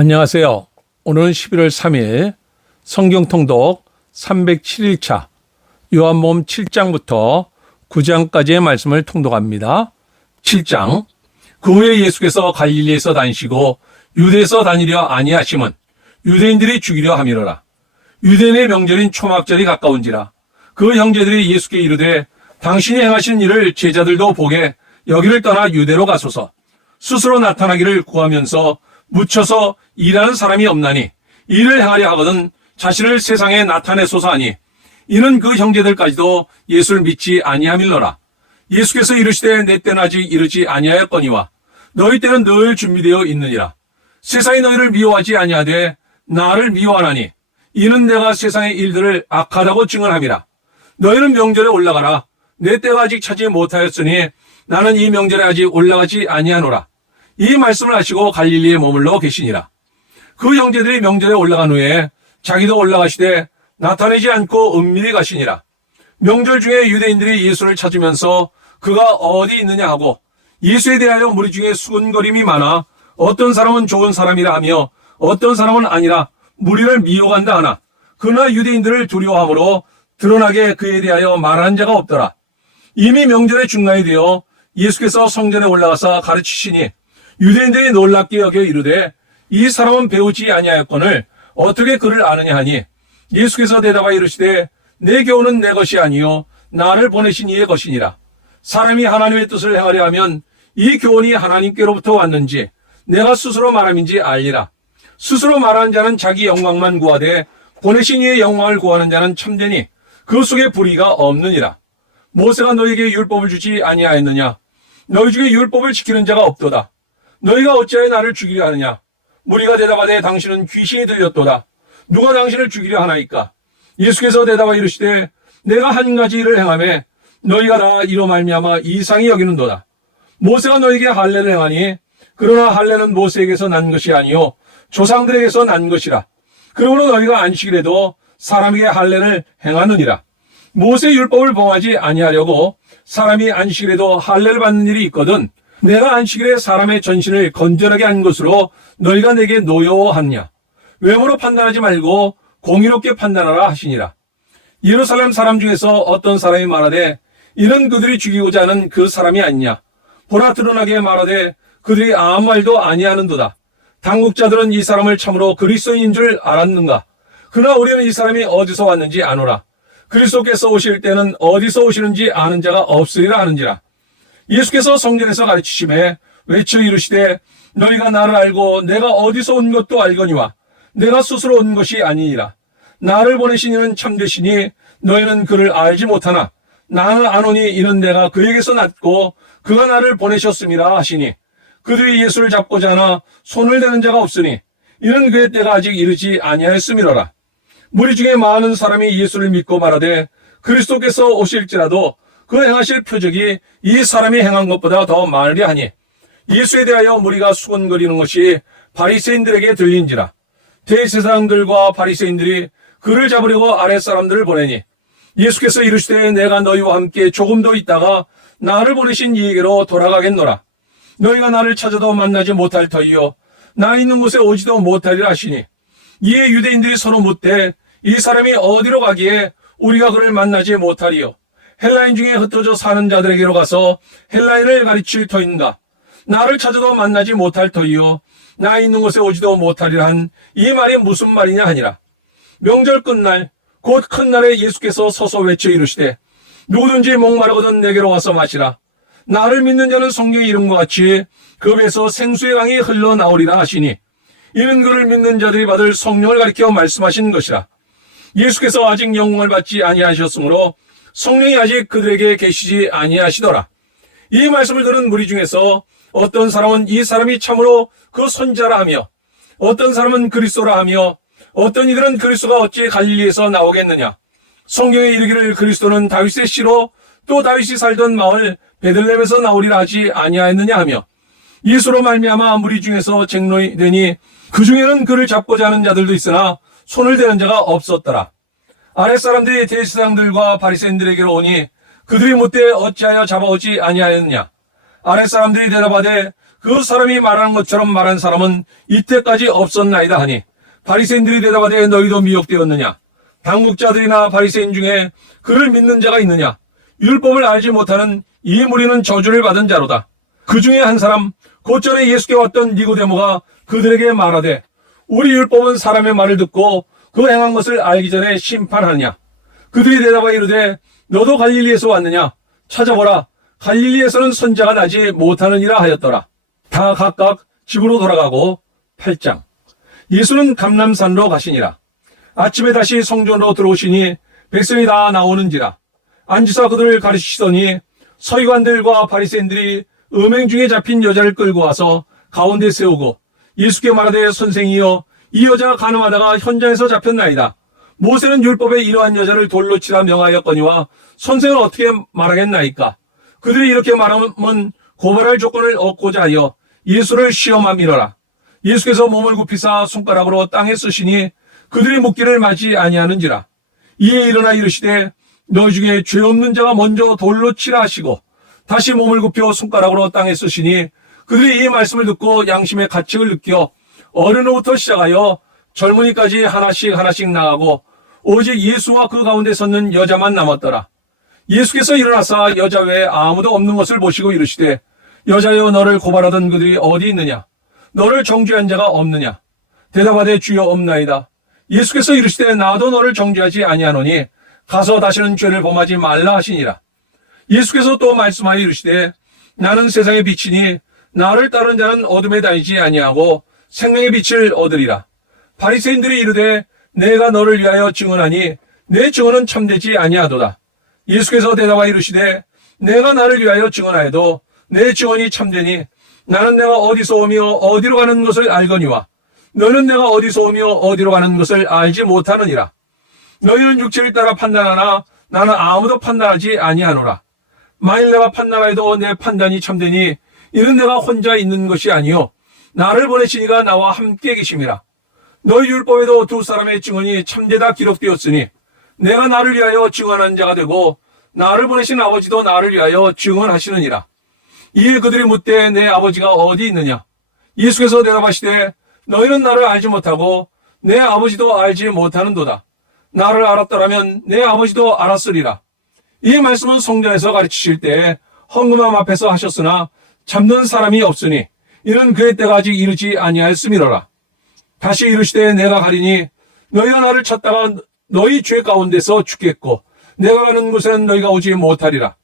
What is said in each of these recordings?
안녕하세요. 오늘은 11월 3일 성경통독 307일차 요한복음 7장부터 9장까지의 말씀을 통독합니다. 7장. 그 후에 예수께서 갈릴리에서 다니시고 유대에서 다니려 아니하심은 유대인들이 죽이려 함이로라. 유대인의 명절인 초막절이 가까운지라. 그 형제들이 예수께 이르되 당신이 행하신 일을 제자들도 보게 여기를 떠나 유대로 가소서. 스스로 나타나기를 구하면서 묻혀서 일하는 사람이 없나니 일을 행하려 하거든 자신을 세상에 나타내소서 하니 이는 그 형제들까지도 예수를 믿지 아니함일러라. 예수께서 이르시되 내 때는 아직 이르지 아니하였거니와 너희 때는 늘 준비되어 있느니라. 세상이 너희를 미워하지 아니하되 나를 미워하나니 이는 내가 세상의 일들을 악하다고 증언함이라. 너희는 명절에 올라가라. 내 때가 아직 차지 못하였으니 나는 이 명절에 아직 올라가지 아니하노라. 이 말씀을 하시고 갈릴리에 머물러 계시니라. 그 형제들이 명절에 올라간 후에 자기도 올라가시되 나타내지 않고 은밀히 가시니라. 명절 중에 유대인들이 예수를 찾으면서 그가 어디 있느냐 하고 예수에 대하여 무리 중에 수군거림이 많아 어떤 사람은 좋은 사람이라 하며 어떤 사람은 아니라 무리를 미워한다 하나 그러나 유대인들을 두려워함으로 드러나게 그에 대하여 말하는 자가 없더라. 이미 명절의 중간이 되어 예수께서 성전에 올라가서 가르치시니 유대인들이 놀랍게 여겨 이르되 이 사람은 배우지 아니하였거늘 어떻게 그를 아느냐 하니 예수께서 대답하여 이르시되 내 교훈은 내 것이 아니요 나를 보내신 이의 것이니라. 사람이 하나님의 뜻을 행하려 하면 이 교훈이 하나님께로부터 왔는지 내가 스스로 말함인지 알리라. 스스로 말하는 자는 자기 영광만 구하되 보내신 이의 영광을 구하는 자는 참되니 그 속에 불의가 없느니라. 모세가 너에게 율법을 주지 아니하였느냐? 너희 중에 율법을 지키는 자가 없도다. 너희가 어찌하여 나를 죽이려 하느냐? 무리가 대답하되 당신은 귀신이 들렸도다. 누가 당신을 죽이려 하나이까? 예수께서 대답하여 이르시되 내가 한 가지 일을 행하매 너희가 다 이로 말미암아 이상히 여기는도다. 모세가 너희에게 할례를 행하니 그러나 할례는 모세에게서 난 것이 아니요 조상들에게서 난 것이라. 그러므로 너희가 안식일에도 사람에게 할례를 행하느니라. 모세 율법을 범하지 아니하려고 사람이 안식일에도 할례를 받는 일이 있거든 내가 안식일에 사람의 전신을 건전하게 한 것으로 너희가 내게 노여워하느냐? 외모로 판단하지 말고 공의롭게 판단하라 하시니라. 예루살렘 사람 중에서 어떤 사람이 말하되 이는 그들이 죽이고자 하는 그 사람이 아니냐? 보라 드러나게 말하되 그들이 아무 말도 아니하는도다. 당국자들은 이 사람을 참으로 그리스도인인 줄 알았는가? 그러나 우리는 이 사람이 어디서 왔는지 아노라. 그리스도께서 오실 때는 어디서 오시는지 아는 자가 없으리라 하는지라. 예수께서 성전에서 가르치심에 외쳐 이르시되 너희가 나를 알고 내가 어디서 온 것도 알거니와 내가 스스로 온 것이 아니니라. 나를 보내신 이는 참되시니 너희는 그를 알지 못하나 나는 아노니 이는 내가 그에게서 났고 그가 나를 보내셨음이라 하시니 그들이 예수를 잡고자 하나 손을 대는 자가 없으니 이는 그의 때가 아직 이르지 아니하였음이로라. 무리 중에 많은 사람이 예수를 믿고 말하되 그리스도께서 오실지라도 그 행하실 표적이 이 사람이 행한 것보다 더 많으려 하니 예수에 대하여 무리가 수군거리는 것이 바리새인들에게 들린지라. 대제사장들과 바리새인들이 그를 잡으려고 아랫사람들을 보내니 예수께서 이르시되 내가 너희와 함께 조금 더 있다가 나를 보내신 이에게로 돌아가겠노라. 너희가 나를 찾아도 만나지 못할 터이요 나 있는 곳에 오지도 못하리라 하시니 이에 유대인들이 서로 묻되 이 사람이 어디로 가기에 우리가 그를 만나지 못하리요? 헬라인 중에 흩어져 사는 자들에게로 가서 헬라인을 가르칠 터인가? 나를 찾아도 만나지 못할 터이요 나 있는 곳에 오지도 못하리라 한 이 말이 무슨 말이냐 하니라. 명절 끝날 곧 큰 날에 예수께서 서서 외쳐 이르시되 누구든지 목마르거든 내게로 와서 마시라. 나를 믿는 자는 성경의 이름과 같이 그 배에서 생수의 강이 흘러나오리라 하시니 이는 그를 믿는 자들이 받을 성령을 가리켜 말씀하신 것이라. 예수께서 아직 영광을 받지 아니하셨으므로 성령이 아직 그들에게 계시지 아니하시더라. 이 말씀을 들은 무리 중에서 어떤 사람은 이 사람이 참으로 그 선지자라 하며 어떤 사람은 그리스도라 하며 어떤 이들은 그리스도가 어찌 갈릴리에서 나오겠느냐? 성경에 이르기를 그리스도는 다윗의 씨로 또 다윗이 살던 마을 베들레헴에서 나오리라 하지 아니하였느냐 하며 예수로 말미암아 무리 중에서 쟁론이 되니 그 중에는 그를 잡고자 하는 자들도 있으나 손을 대는 자가 없었더라. 아랫사람들이 대제사장들과 바리새인들에게로 오니 그들이 묻되 어찌하여 잡아오지 아니하였느냐? 아랫사람들이 대답하되 그 사람이 말하는 것처럼 말한 사람은 이때까지 없었나이다 하니 바리새인들이 대답하되 너희도 미혹되었느냐? 당국자들이나 바리새인 중에 그를 믿는 자가 있느냐? 율법을 알지 못하는 이 무리는 저주를 받은 자로다. 그 중에 한 사람 곧 전에 예수께 왔던 니고데모가 그들에게 말하되 우리 율법은 사람의 말을 듣고 그 행한 것을 알기 전에 심판하느냐? 그들이 대답하여 이르되 너도 갈릴리에서 왔느냐? 찾아보라. 갈릴리에서는 선자가 나지 못하느니라 하였더라. 다 각각 집으로 돌아가고 8장. 예수는 감람산으로 가시니라. 아침에 다시 성전으로 들어오시니 백성이 다 나오는지라. 앉으사 그들을 가르치시더니 서기관들과 바리새인들이 음행 중에 잡힌 여자를 끌고 와서 가운데 세우고 예수께 말하되 선생이여 이 여자가 간음하다가 현장에서 잡혔나이다. 모세는 율법에 이러한 여자를 돌로 치라 명하였거니와 선생은 어떻게 말하겠나이까? 그들이 이렇게 말하면 고발할 조건을 얻고자 하여 예수를 시험함이러라. 예수께서 몸을 굽히사 손가락으로 땅에 쓰시니 그들이 묻기를 마지 아니하는지라. 이에 일어나 이르시되 너희 중에 죄 없는 자가 먼저 돌로 치라 하시고 다시 몸을 굽혀 손가락으로 땅에 쓰시니 그들이 이 말씀을 듣고 양심의 가책을 느껴 어른으로부터 시작하여 젊은이까지 하나씩 나가고 오직 예수와 그 가운데 섰는 여자만 남았더라. 예수께서 일어나사 여자 외에 아무도 없는 것을 보시고 이르시되 여자여 너를 고발하던 그들이 어디 있느냐? 너를 정죄한 자가 없느냐? 대답하되 주여 없나이다. 예수께서 이르시되 나도 너를 정죄하지 아니하노니 가서 다시는 죄를 범하지 말라 하시니라. 예수께서 또 말씀하여 이르시되 나는 세상의 빛이니 나를 따르는 자는 어둠에 다니지 아니하고 생명의 빛을 얻으리라. 바리새인들이 이르되 내가 너를 위하여 증언하니 내 증언은 참되지 아니하도다. 예수께서 대답하여 이르시되 내가 나를 위하여 증언하여도 내 증언이 참되니 나는 내가 어디서 오며 어디로 가는 것을 알거니와 너는 내가 어디서 오며 어디로 가는 것을 알지 못하느니라. 너희는 육체를 따라 판단하나 나는 아무도 판단하지 아니하노라. 만일 내가 판단하여도 내 판단이 참되니 이는 내가 혼자 있는 것이 아니요 나를 보내시니가 나와 함께 계심이라. 너희 율법에도 두 사람의 증언이 참되다 기록되었으니 내가 나를 위하여 증언한 자가 되고 나를 보내신 아버지도 나를 위하여 증언하시느니라. 이에 그들이 묻되 내 아버지가 어디 있느냐? 예수께서 대답하시되 너희는 나를 알지 못하고 내 아버지도 알지 못하는도다. 나를 알았더라면 내 아버지도 알았으리라. 이 말씀은 성전에서 가르치실 때 헌금함 앞에서 하셨으나 잡는 사람이 없으니 이는 그의 때가 아직 이르지 아니하였음이로라. 다시 이르시되 내가 가리니 너희가 나를 찾다가 너희 죄 가운데서 죽겠고 내가 가는 곳에는 너희가 오지 못하리라.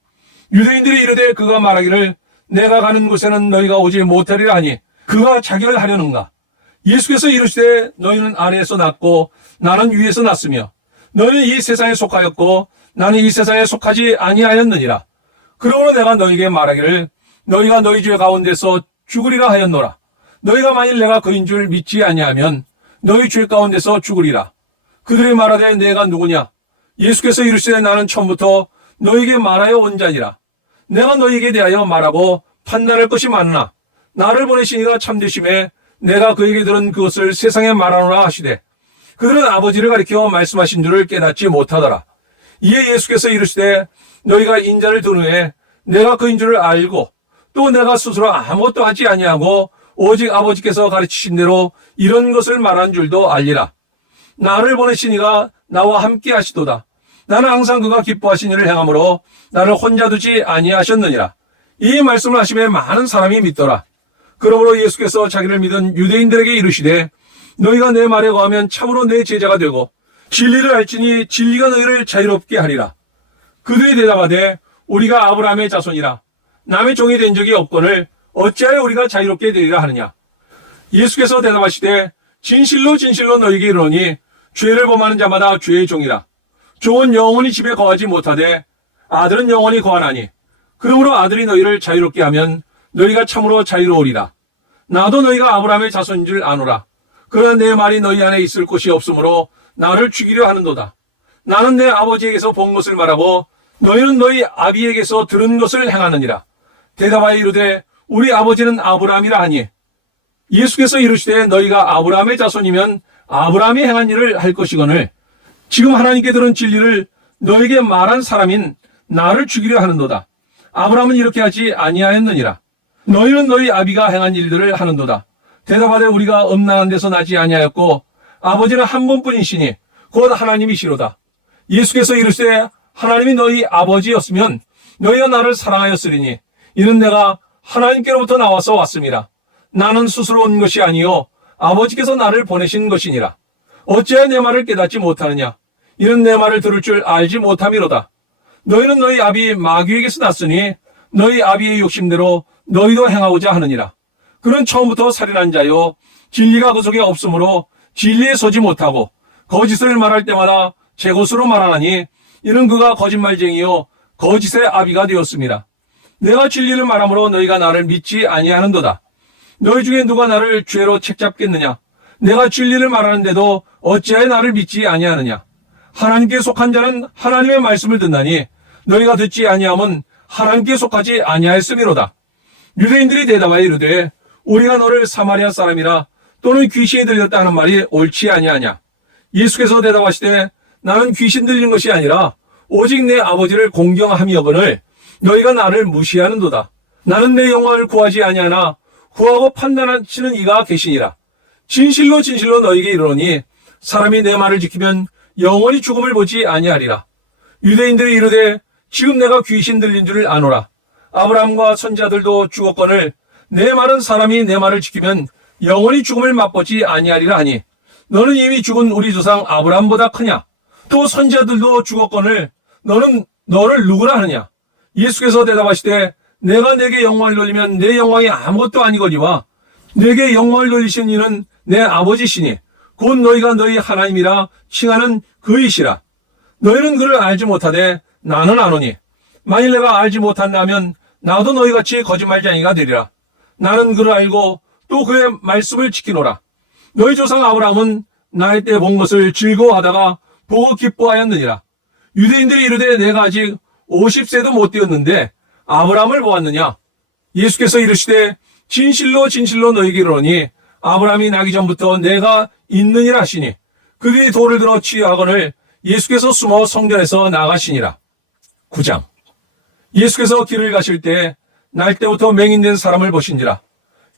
유대인들이 이르되 그가 말하기를 내가 가는 곳에는 너희가 오지 못하리라 하니 그가 자기를 하려는가? 예수께서 이르시되 너희는 아래에서 났고 나는 위에서 났으며 너희는 이 세상에 속하였고 나는 이 세상에 속하지 아니하였느니라. 그러므로 내가 너희에게 말하기를 너희가 너희 죄 가운데서 죽으리라 하였노라. 너희가 만일 내가 그인 줄 믿지 아니하면 너희 죄 가운데서 죽으리라. 그들이 말하되 내가 누구냐? 예수께서 이르시되 나는 처음부터 너희에게 말하여 온 자니라. 내가 너희에게 대하여 말하고 판단할 것이 많으나 나를 보내시니가 참되심에 내가 그에게 들은 그것을 세상에 말하노라 하시되 그들은 아버지를 가리켜 말씀하신 줄을 깨닫지 못하더라. 이에 예수께서 이르시되 너희가 인자를 둔 후에 내가 그인 줄을 알고 또 내가 스스로 아무것도 하지 아니하고 오직 아버지께서 가르치신 대로 이런 것을 말한 줄도 알리라. 나를 보내시니가 나와 함께 하시도다. 나는 항상 그가 기뻐하신 일을 행함으로 나를 혼자 두지 아니하셨느니라. 이 말씀을 하시며 많은 사람이 믿더라. 그러므로 예수께서 자기를 믿은 유대인들에게 이르시되 너희가 내 말에 거하면 참으로 내 제자가 되고 진리를 알지니 진리가 너희를 자유롭게 하리라. 그들이 대답하되 우리가 아브라함의 자손이라 남의 종이 된 적이 없거늘 어찌하여 우리가 자유롭게 되리라 하느냐. 예수께서 대답하시되 진실로 진실로 너희에게 이르노니 죄를 범하는 자마다 죄의 종이라. 종은 영원히 집에 거하지 못하되 아들은 영원히 거하나니 그러므로 아들이 너희를 자유롭게 하면 너희가 참으로 자유로우리라. 나도 너희가 아브라함의 자손인 줄 아노라. 그러나 내 말이 너희 안에 있을 곳이 없으므로 나를 죽이려 하는도다. 나는 내 아버지에게서 본 것을 말하고 너희는 너희 아비에게서 들은 것을 행하느니라. 대답하여 이르되 우리 아버지는 아브라함이라 하니 예수께서 이르시되 너희가 아브라함의 자손이면 아브라함이 행한 일을 할 것이거늘 지금 하나님께 들은 진리를 너에게 말한 사람인 나를 죽이려 하는도다. 아브라함은 이렇게 하지 아니하였느니라. 너희는 너희 아비가 행한 일들을 하는도다. 대답하되 우리가 음란한 데서 나지 아니하였고 아버지는 한 분뿐이시니 곧 하나님이시로다. 예수께서 이르시되 하나님이 너희 아버지였으면 너희가 나를 사랑하였으리니 이는 내가 하나님께로부터 나와서 왔습니다. 나는 스스로 온 것이 아니요 아버지께서 나를 보내신 것이니라. 어찌하여 내 말을 깨닫지 못하느냐? 이는 내 말을 들을 줄 알지 못함이로다. 너희는 너희 아비 마귀에게서 났으니 너희 아비의 욕심대로 너희도 행하고자 하느니라. 그는 처음부터 살인한 자요 진리가 그 속에 없으므로 진리에 서지 못하고 거짓을 말할 때마다 제 것으로 말하나니 이는 그가 거짓말쟁이요 거짓의 아비가 되었습니다. 내가 진리를 말함으로 너희가 나를 믿지 아니하는도다. 너희 중에 누가 나를 죄로 책잡겠느냐? 내가 진리를 말하는데도 어찌하여 나를 믿지 아니하느냐? 하나님께 속한 자는 하나님의 말씀을 듣나니 너희가 듣지 아니함은 하나님께 속하지 아니하였음이로다. 유대인들이 대답하여 이르되 우리가 너를 사마리아 사람이라 또는 귀신이 들렸다 하는 말이 옳지 아니하냐? 예수께서 대답하시되 나는 귀신 들린 것이 아니라 오직 내 아버지를 공경함이거늘 너희가 나를 무시하는도다. 나는 내 영광을 구하지 아니하나 구하고 판단하시는 이가 계시니라. 진실로 진실로 너희에게 이르노니 사람이 내 말을 지키면 영원히 죽음을 보지 아니하리라. 유대인들이 이르되 지금 내가 귀신 들린 줄을 아노라. 아브라함과 선자들도 죽었거늘 내 말은 사람이 내 말을 지키면 영원히 죽음을 맛보지 아니하리라 하니 너는 이미 죽은 우리 조상 아브라함보다 크냐? 또 선자들도 죽었거늘 너는 너를 누구라 하느냐? 예수께서 대답하시되 내가 내게 영광을 돌리면 내 영광이 아무것도 아니거니와 내게 영광을 돌리신 이는 내 아버지시니 곧 너희가 너희 하나님이라 칭하는 그이시라. 너희는 그를 알지 못하되 나는 아노니 만일 내가 알지 못한다면 나도 너희같이 거짓말쟁이가 되리라. 나는 그를 알고 또 그의 말씀을 지키노라. 너희 조상 아브라함은 나이 때 본 것을 즐거워하다가 보고 기뻐하였느니라. 유대인들이 이르되 내가 아직 50세도 못 되었는데 아브라함을 보았느냐? 예수께서 이르시되 진실로 진실로 너희에게 이르노니 아브라함이 나기 전부터 내가 있느니라 하시니 그들이 돌을 들어 치유하거늘 예수께서 숨어 성전에서 나가시니라. 9장. 예수께서 길을 가실 때 날 때부터 맹인된 사람을 보신지라.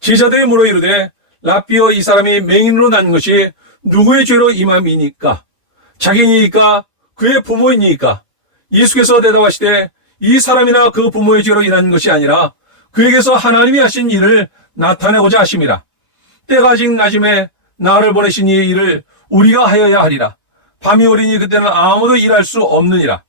제자들이 물어 이르되 라삐여 이 사람이 맹인으로 난 것이 누구의 죄로 임함이니까? 자기니까 그의 부모이니까? 예수께서 대답하시되 이 사람이나 그 부모의 죄로 인한 것이 아니라 그에게서 하나님이 하신 일을 나타내고자 하심이라. 때가 아직 낮음에 나를 보내신 이의 일을 우리가 하여야 하리라. 밤이 오리니 그때는 아무도 일할 수 없느니라.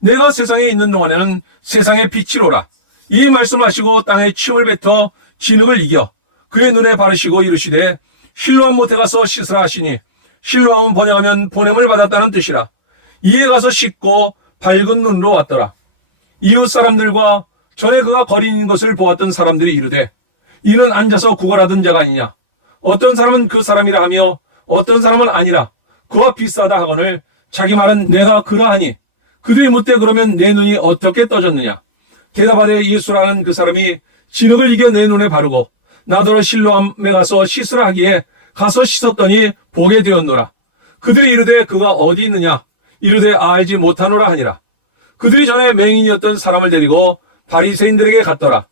내가 세상에 있는 동안에는 세상의 빛이로라. 이 말씀을 하시고 땅에 침을 뱉어 진흙을 이겨 그의 눈에 바르시고 이르시되 실로암 못에 가서 씻으라 하시니 실로암은 번역하면 보냄을 받았다는 뜻이라. 이에 가서 씻고 밝은 눈으로 왔더라. 이웃 사람들과 전에 그가 거리 있는 것을 보았던 사람들이 이르되 이는 앉아서 구걸하던 자가 아니냐? 어떤 사람은 그 사람이라 하며 어떤 사람은 아니라 그와 비슷하다 하거늘 자기 말은 내가 그러하니 그들이 묻되 그러면 내 눈이 어떻게 떠졌느냐? 대답하되 예수라는 그 사람이 진흙을 이겨 내 눈에 바르고 나더러 실로암에 가서 씻으라 하기에 가서 씻었더니 보게 되었노라. 그들이 이르되 그가 어디 있느냐? 이르되 알지 못하노라 하니라. 그들이 전에 맹인이었던 사람을 데리고 바리새인들에게 갔더라.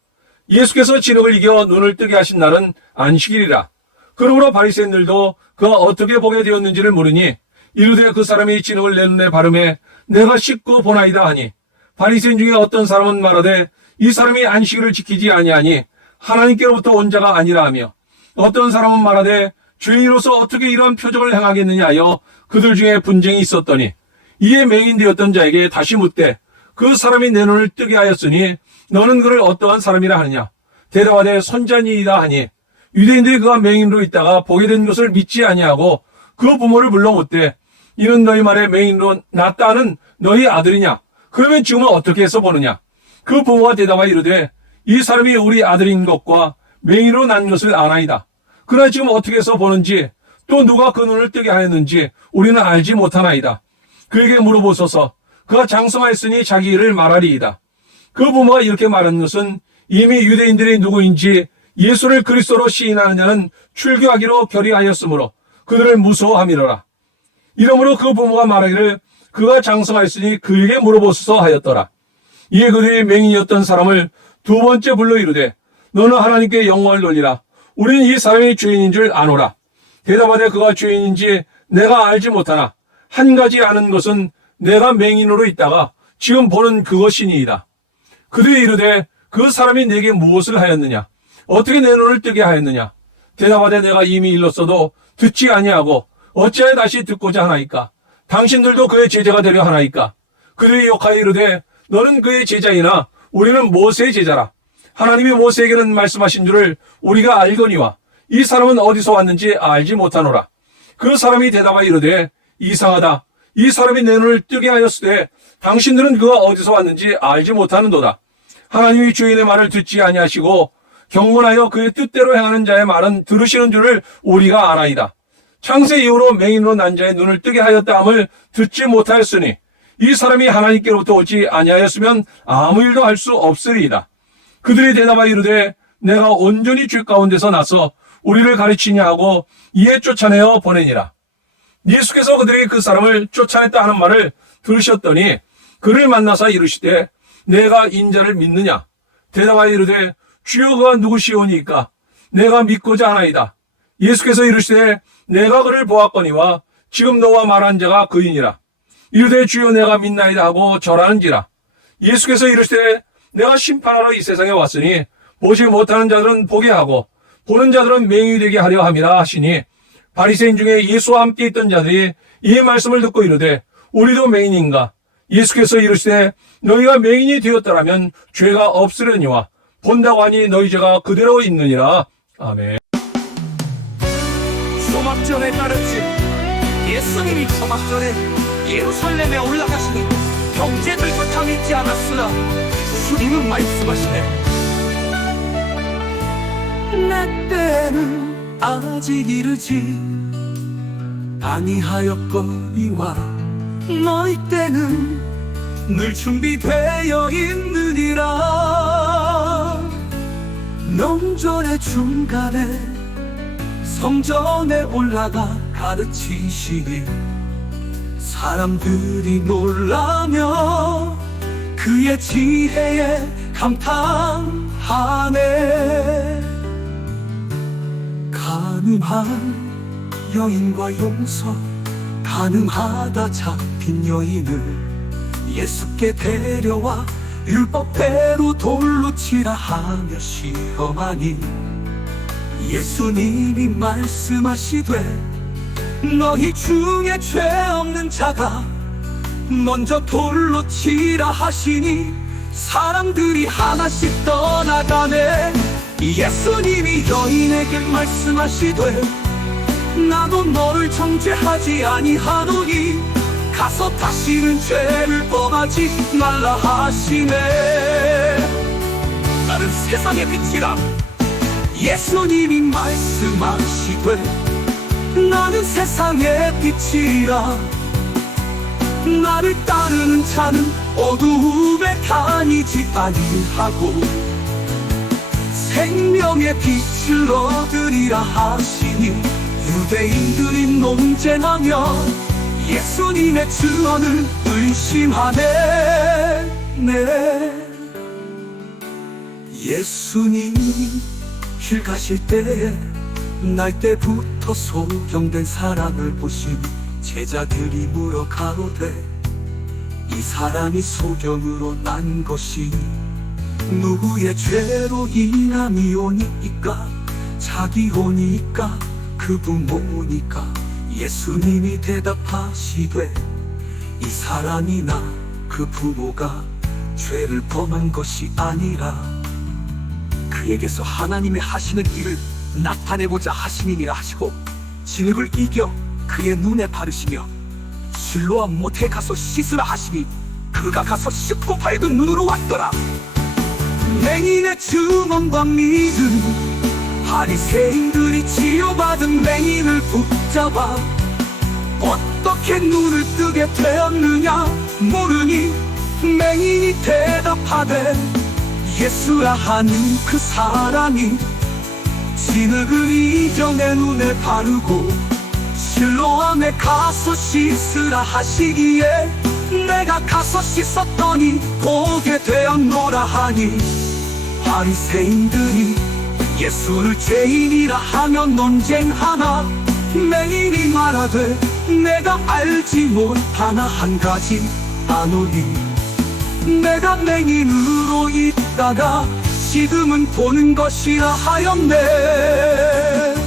예수께서 진흙을 이겨 눈을 뜨게 하신 날은 안식일이라. 그러므로 바리새인들도 그가 어떻게 보게 되었는지를 물으니 이르되 그 사람이 진흙을 내 눈에 바르매 내가 씻고 보나이다 하니 바리새인 중에 어떤 사람은 말하되 이 사람이 안식일을 지키지 아니하니 하나님께로부터 온 자가 아니라 하며 어떤 사람은 말하되 죄인으로서 어떻게 이러한 표적을 행하겠느냐 하여 그들 중에 분쟁이 있었더니 이에 맹인되었던 자에게 다시 묻되 그 사람이 내 눈을 뜨게 하였으니 너는 그를 어떠한 사람이라 하느냐? 대답하되 선자니이다 하니 유대인들이 그가 맹인으로 있다가 보게 된 것을 믿지 아니하고 그 부모를 불러 묻되 이는 너희 말에 맹인으로 났다 하는 너희 아들이냐? 그러면 지금은 어떻게 해서 보느냐? 그 부모가 대답하여 이르되 이 사람이 우리 아들인 것과 맹인으로 난 것을 아나이다. 그러나 지금 어떻게 해서 보는지 또 누가 그 눈을 뜨게 하였는지 우리는 알지 못하나이다. 그에게 물어보소서. 그가 장성하였으니 자기 일을 말하리이다. 그 부모가 이렇게 말한 것은 이미 유대인들이 누구인지 예수를 그리스도로 시인하는 자는 출교하기로 결의하였으므로 그들을 무서워함이로라. 이러므로 그 부모가 말하기를 그가 장성하였으니 그에게 물어보소서 하였더라. 이에 그들이 맹인이었던 사람을 두 번째 불러 이르되 너는 하나님께 영광을 돌리라. 우리는 이 사람이 죄인인 줄 아노라. 대답하되 그가 죄인인지 내가 알지 못하나 한 가지 아는 것은 내가 맹인으로 있다가 지금 보는 그것이니이다. 그들이 이르되 그 사람이 내게 무엇을 하였느냐? 어떻게 내 눈을 뜨게 하였느냐? 대답하되 내가 이미 일렀어도 듣지 아니하고 어찌하여 다시 듣고자 하나이까? 당신들도 그의 제자가 되려 하나이까? 그들이 욕하여 이르되 너는 그의 제자이나 우리는 모세의 제자라. 하나님이 모세에게는 말씀하신 줄을 우리가 알거니와 이 사람은 어디서 왔는지 알지 못하노라. 그 사람이 대답하여 이르되 이상하다. 이 사람이 내 눈을 뜨게 하였으되 당신들은 그가 어디서 왔는지 알지 못하는도다. 하나님이 주인의 말을 듣지 아니하시고 경건하여 그의 뜻대로 행하는 자의 말은 들으시는 줄을 우리가 아나이다. 창세 이후로 맹인으로 난 자의 눈을 뜨게 하였다 함을 듣지 못하였으니 이 사람이 하나님께로부터 오지 아니하였으면 아무 일도 할 수 없으리이다. 그들이 대답하여 이르되 내가 온전히 죄 가운데서 나서 우리를 가르치냐 하고 이에 쫓아내어 보내니라. 예수께서 그들에게 그 사람을 쫓아냈다 하는 말을 들으셨더니 그를 만나사 이르시되 내가 인자를 믿느냐? 대답하여 이르되 주여 그가 누구시오니까? 내가 믿고자 하나이다. 예수께서 이르시되 내가 그를 보았거니와 지금 너와 말한 자가 그이니라. 이르되 주여 내가 믿나이다 하고 절하는지라. 예수께서 이르시되 내가 심판하러 이 세상에 왔으니 보지 못하는 자들은 보게 하고 보는 자들은 맹인이 되게 하려 함이라 하시니 바리새인 중에 예수와 함께 있던 자들이 이 말씀을 듣고 이르되 우리도 맹인인가? 예수께서 이르시되 너희가 맹인이 되었더라면 죄가 없으려니와 본다고 하니 너희 죄가 그대로 있느니라. 아멘. 초막절에 따르지 예수님이 초막절에 예루살렘에 올라가시니 형제들과 당했지 않았으나 주님은 말씀하시네 내 때는 아직 이르지 아니하였거니와 너희 때는 늘 준비되어 있느니라. 명절의 중간에 성전에 올라가 가르치시니 사람들이 놀라며 그의 지혜에 감탄하네. 가늠한 여인과 용서 가늠하다 잡힌 여인을 예수께 데려와 율법대로 돌로 치라 하며 시험하니 예수님이 말씀하시되 너희 중에 죄 없는 자가 먼저 돌로 치라 하시니 사람들이 하나씩 떠나가네. 예수님이 여인에게 말씀하시되 나도 너를 정죄하지 아니하노니 가서 다시는 죄를 범하지 말라 하시네. 나는 세상의 빛이라. 예수님이 말씀하시되 나는 세상의 빛이라. 나를 따르는 자는 어두움에 다니지 아니하고 생명의 빛을 얻으리라 하시니 유대인들이 논쟁하며 예수님의 증언을 의심하네. 예수님이 길 가실 때에 날 때부터 소경된 사람을 보시니 제자들이 물어 가로되 이 사람이 소경으로 난 것이 누구의 죄로 인함이오니까? 자기오니까? 그 부모니까? 예수님이 대답하시되 이 사람이나 그 부모가 죄를 범한 것이 아니라 그에게서 하나님의 하시는 일을 나타내고자 하시니라 하시고 진흙을 이겨 그의 눈에 바르시며 실로암 못에 가서 씻으라 하시니 그가 가서 씻고 밝은 눈으로 왔더라. 맹인의 증언과 믿음 바리새인들이 치유받은 맹인을 붙잡아 어떻게 눈을 뜨게 되었느냐 모르니 맹인이 대답하되 예수라 하는 그 사람이 진흙을 이겨 내 눈에 바르고 실로암에 가서 씻으라 하시기에 내가 가서 씻었더니 보게 되었노라 하니 바리새인들이 예수를 죄인이라 하며 논쟁하나 맹인이 말하되 내가 알지 못하나 한 가지 아노니 내가 맹인으로 있다가 지금은 보는 것이라 하였네.